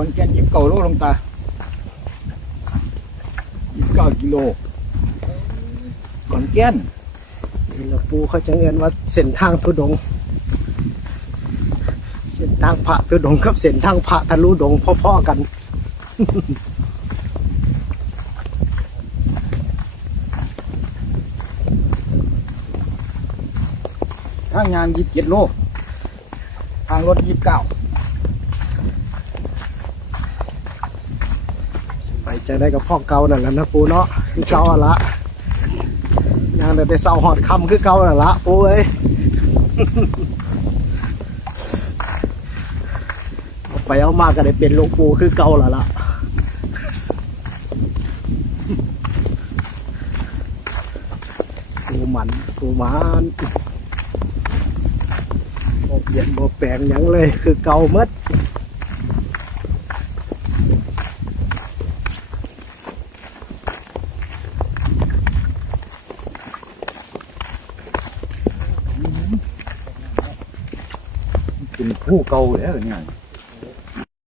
อนแก่น29 โลลงตา29 กิโลขอนแก่นนี่หลวงปู่เขาจะเรียนว่าเส้นทางธุดงค์เส้นทางพระธุดงค์กับเส้นทางพระทะลุดงพ่อๆกัน ทางงาน27 โลทางรถ29ไปจะได้กับพ่อเก่านั่นแหละนะปู่เนาะคือเก่าอะละงานแต่เศร้าหอดคำคือเก่านั่นละปู่เอ้ย เอาไปเอามาก็ได้เป็นหลวงปู่คือเก่าแล้วล่ะกูมันบ่เปลี่ยนบ่แปลงหยังเลยคือเก่าหมดเป็นผู้เก่าแล้วเนี่ย